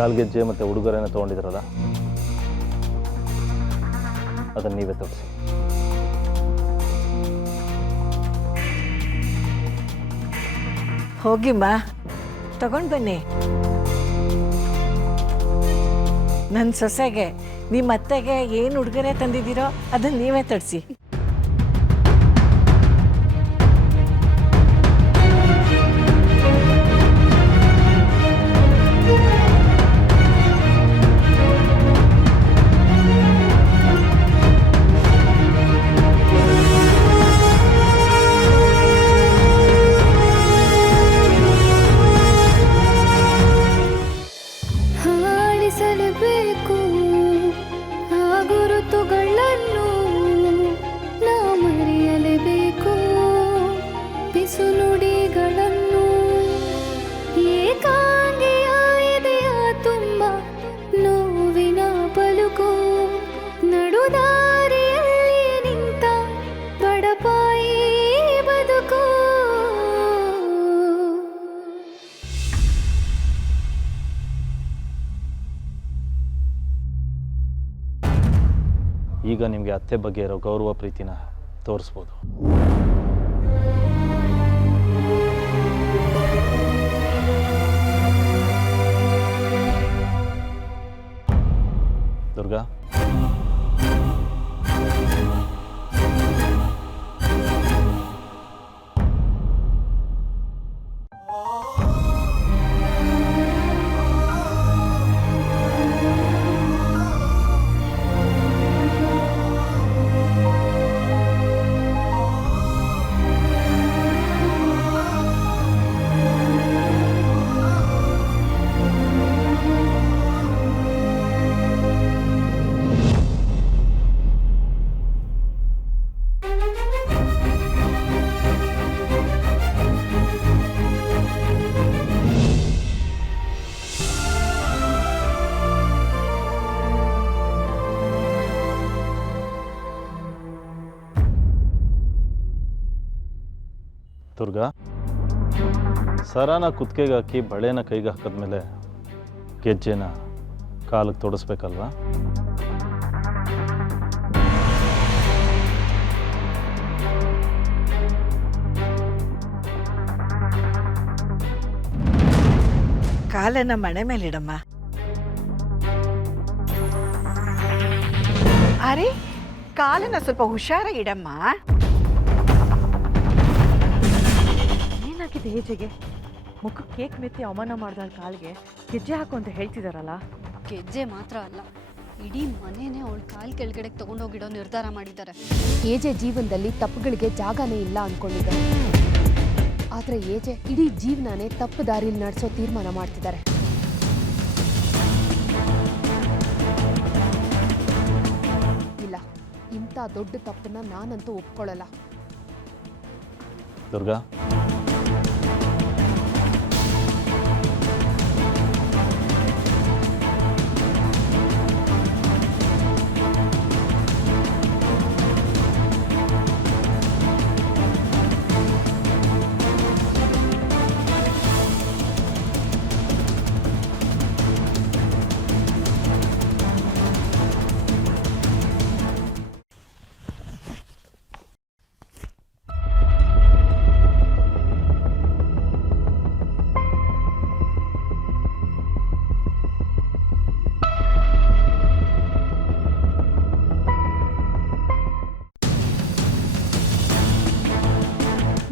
ಕಾಲ್ಗೆಜ್ಜೆ ಮತ್ತು ಉಡುಗೊರೆನ ತೊಗೊಂಡಿದ್ರಲ್ಲ, ಅದನ್ನು ನೀವೇ ತೋರಿಸಿ. ಹೋಗಿಮ್ಮ, ತಗೊಂಡು ಬನ್ನಿ. ನನ್ನ ಸೊಸೆಗೆ ನಿಮ್ಮ ಅತ್ತೆಗೆ ಏನು ಉಡುಗೊರೆ ತಂದಿದ್ದೀರೋ ಅದನ್ನು ನೀವೇ ತರಿಸಿ. ಈಗ ನಿಮಗೆ ಅತ್ತೆ ಬಗ್ಗೆ ಇರೋ ಗೌರವ ಪ್ರೀತಿನ ತೋರಿಸ್ಬೋದು. ದುರ್ಗಾ, ದುರ್ಗಾ, ಸರಾನ ಕುತ್ತಿಗೆಗೆ ಹಾಕಿ ಬಳೆನ ಕೈಗೆ ಹಾಕಿದ್ಮೇಲೆ ಗೆಜ್ಜೆನ ಕಾಲಿಗೆ ತೊಡಸ್ಬೇಕಲ್ವಾ? ಕಾಲನ್ನ ಮಣೆ ಮೇಲಿಡಮ್ಮ. ಅರೆ, ಕಾಲನ್ನ ಸ್ವಲ್ಪ ಹುಷಾರಾಗಿಡಮ್ಮ. ಏನಾಗಿದೆ ಏಜೆಗೆ? ಮುಖಕ್ಕೆ ಕೇಕ್ ಮೆತ್ತಿ ಅವಮಾನ ಮಾಡ್ದ ಕಾಲ್ಗೆ ಗೆಜ್ಜೆ ಹಾಕು ಅಂತ ಹೇಳ್ತಿದಾರಲ್ಲ. ಗೆಜ್ಜೆ ಮಾತ್ರ ಅಲ್ಲ, ಇಡೀ ಮನೇನೆ ಅವಳ ಕಾಲ್ ಕೆಳಗಡೆ ತಗೊಂಡೋಗಿಡೋ ನಿರ್ಧಾರ ಮಾಡಿದ್ದಾರೆ. ಏಜೆ ಜೀವನದಲ್ಲಿ ತಪ್ಪುಗಳಿಗೆ ಜಾಗನೇ ಇಲ್ಲ ಅನ್ಕೊಂಡಿದ್ದೆ. ಆದ್ರೆ ಏಜೆ ಇಡೀ ಜೀವನನೇ ತಪ್ಪು ದಾರಿಯಲ್ಲಿ ನಡೆಸೋ ತೀರ್ಮಾನ ಮಾಡ್ತಿದ್ದಾರೆ. ಇಲ್ಲ, ಇಂಥ ದೊಡ್ಡ ತಪ್ಪನ್ನ ನಾನಂತೂ ಒಪ್ಕೊಳ್ಳಲ್ಲ. ದುರ್ಗಾ,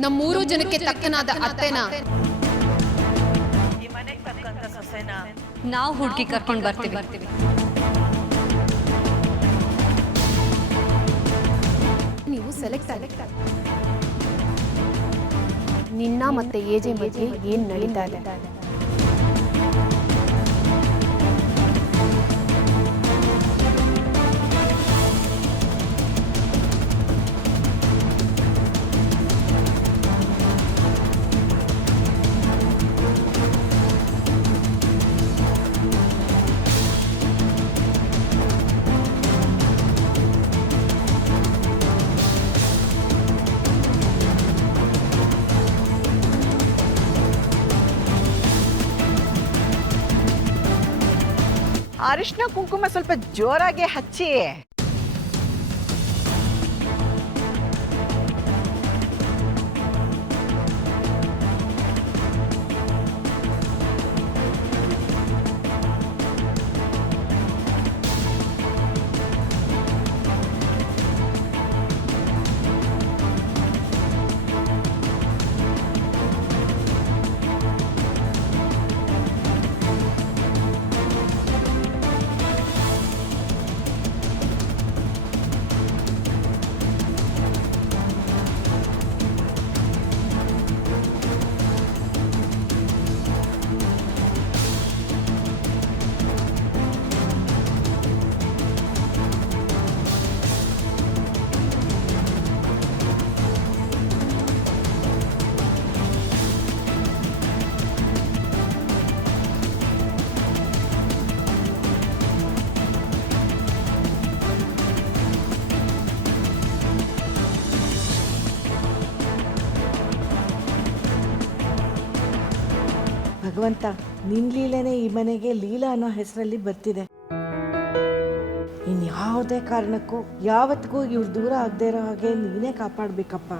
ನಮ್ಮೂರು ಜನಕ್ಕೆ ತಕ್ಕನಾದ ಅತ್ತೆನ ನಾವು ಹುಡುಗಿ ಕರ್ಕೊಂಡು ಬರ್ತೀವಿ. ನೀವು ಸೆಲೆಕ್ಟ್ ನಿನ್ನ ಮತ್ತೆ ಏಜೆ ಮಧ್ಯೆ ಏನ್ ನಡೀತಾ ಇದೆ? ಅರಿಶಿನ ಕುಂಕುಮ ಸ್ವಲ್ಪ ಜೋರಾಗಿ ಹಚ್ಚಿ. ಭಗವಂತ, ನಿನ್ ಲೀಲೆನೇ ಈ ಮನೆಗೆ ಲೀಲಾ ಅನ್ನೋ ಹೆಸರಲ್ಲಿ ಬರ್ತಿದೆ. ಇನ್ಯಾವುದೇ ಕಾರಣಕ್ಕೂ ಯಾವತ್ತಿಗೂ ಇವ್ರು ದೂರ ಆಗದೆ ಇರೋ ಹಾಗೆ ನೀನೇ ಕಾಪಾಡ್ಬೇಕಪ್ಪ.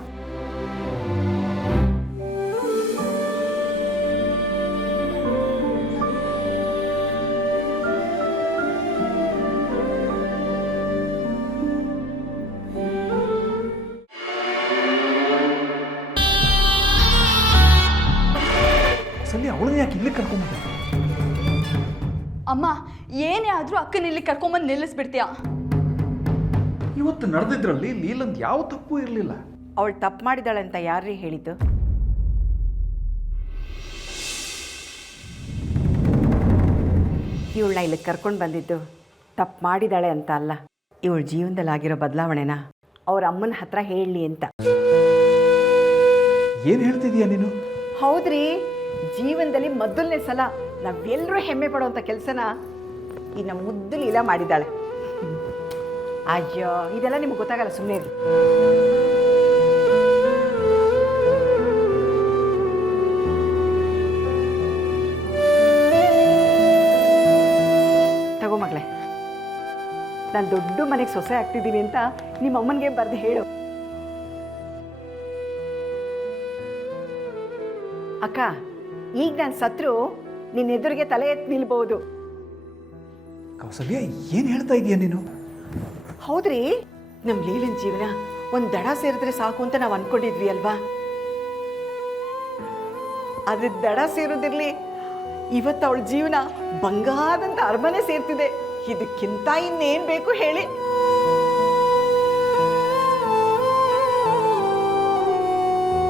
ಸಲ್ಲಿ ಅವಳನ್ನ ಯಾಕೆ ಇಲ್ಲಿ ಕರ್ಕೊಂಡ್ಬಂದ? ಅಮ್ಮ, ಏನೇ ಆದರೂ ಅಕ್ಕನ ಇಲ್ಲಿ ಕರ್ಕೊಂಬಂದು ನಿಲ್ಲಿಸ್ಬಿಡ್ತೀಯ? ಇವತ್ತು ನಡೆದಿದ್ರಲ್ಲಿ ಲೀಲಂದ್ ಯಾವ ತಪ್ಪು ಇರಲಿಲ್ಲ. ಅವಳು ತಪ್ಪು ಮಾಡಿದಾಳೆ ಅಂತ ಯಾರೇ ಹೇಳಿದ್ದು? ಇವಳನ್ನ ಇಲ್ಲಿ ಕರ್ಕೊಂಡು ಬಂದಿದ್ದು ತಪ್ಪು ಮಾಡಿದಾಳೆ ಅಂತ ಅಲ್ಲ, ಇವಳ ಜೀವನದಲ್ಲಿ ಆಗಿರೋ ಬದಲಾವಣೆನ ಅವ್ರ ಅಮ್ಮನ ಹತ್ರ ಹೇಳಲಿ ಅಂತ. ಏನು ಹೇಳ್ತಿದೀಯ ನೀನು? ಹೌದ್ರಿ, ಜೀವನದಲ್ಲಿ ಮೊದಲನೇ ಸಲ ನಾವೆಲ್ಲರೂ ಹೆಮ್ಮೆ ಪಡುವಂಥ ಕೆಲಸನ ಈ ನಮ್ಮ ಮುದ್ದು ಲೀಲಾ ಮಾಡಿದ್ದಾಳೆ. ಅಯ್ಯೋ, ಇದೆಲ್ಲ ನಿಮ್ಗೆ ಗೊತ್ತಾಗಲ್ಲ, ಸುಮ್ಮನೆ ಇರಿ. ತಗೋ ಮಗಳೇ, ನಾನು ದೊಡ್ಡ ಮನೆಗೆ ಸೊಸೆ ಆಗ್ತಿದ್ದೀನಿ ಅಂತ ನಿಮ್ಮ ಅಮ್ಮನಿಗೆ ಬರೆದು ಹೇಳು. ಅಕ್ಕ, ಈಗ ನಾನು ಸತ್ರು ನಿನ್ನ ಎದುರಿಗೆ ತಲೆ ಎತ್ತಿ ನಿಲ್ಬಹುದು. ಕೌಸಲ್ಯ, ಏನು ಹೇಳ್ತಾ ಇದೀಯ ನೀನು? ಹೌದ್ರಿ, ನಮ್ಮ ಲೀಲನ್ ಜೀವನ ಒಂದು ದಡ ಸೇರಿದ್ರೆ ಸಾಕು ಅಂತ ನಾವು ಅನ್ಕೊಂಡಿದ್ವಿ ಅಲ್ವಾ? ಅದ್ರ ದಡ ಸೇರೋದಿರ್ಲಿ, ಇವತ್ತು ಅವಳ ಜೀವನ ಬಂಗಾರದಂತ ಅರಮನೆ ಸೇರ್ತಿದೆ. ಇದಕ್ಕಿಂತ ಇನ್ನೇನು ಬೇಕು ಹೇಳಿ?